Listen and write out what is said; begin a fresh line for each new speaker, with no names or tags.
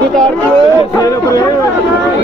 ਸਰਕਾਰ ਕੀ ਹੋਏ